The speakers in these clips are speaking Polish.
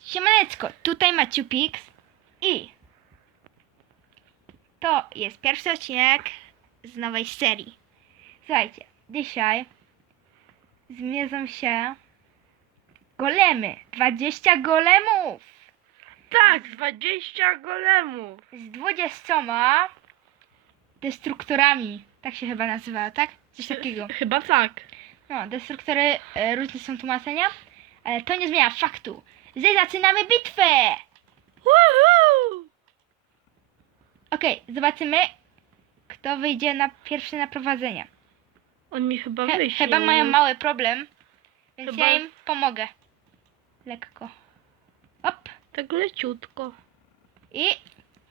Siemaneczko, tutaj Maciupix i to jest pierwszy odcinek z nowej serii. Słuchajcie, dzisiaj zmierzą się golemy. 20 golemów Tak, 20 golemów. z 20 destruktorami. Tak się chyba nazywa, tak? Coś takiego. Chyba tak. No, destruktory e, różne są tłumaczenia, ale to nie zmienia faktu, że zaczynamy bitwę! Woohoo! Okej, zobaczymy, kto wyjdzie na pierwszy na prowadzenie. On mi chyba He, wyśle. chyba mają mały problem, więc Chyba- ja im pomogę. Lekko. Op, Tak leciutko. i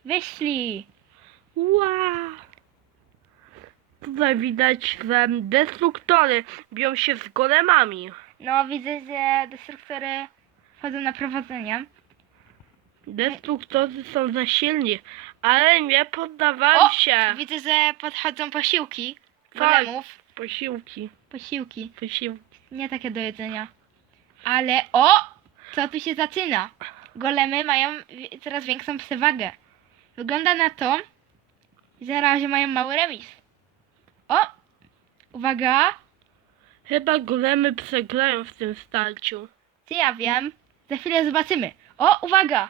wyszli. Wow. Tutaj widać, że destruktory biją się z golemami. No, widzę, że destruktory wchodzą na prowadzenie. Destruktorzy są za silni, ale nie poddawałem O, się. widzę, że podchodzą posiłki Tak. golemów. Posiłki, Posiłki. posiłki. Nie takie do jedzenia. Ale o! Co tu się zaczyna? Golemy mają wi- coraz większą przewagę. Wygląda na to, że na razie mają mały remis. O! Uwaga! Chyba golemy przegrają w tym starciu. Czy ja wiem? Za chwilę zobaczymy. O, uwaga!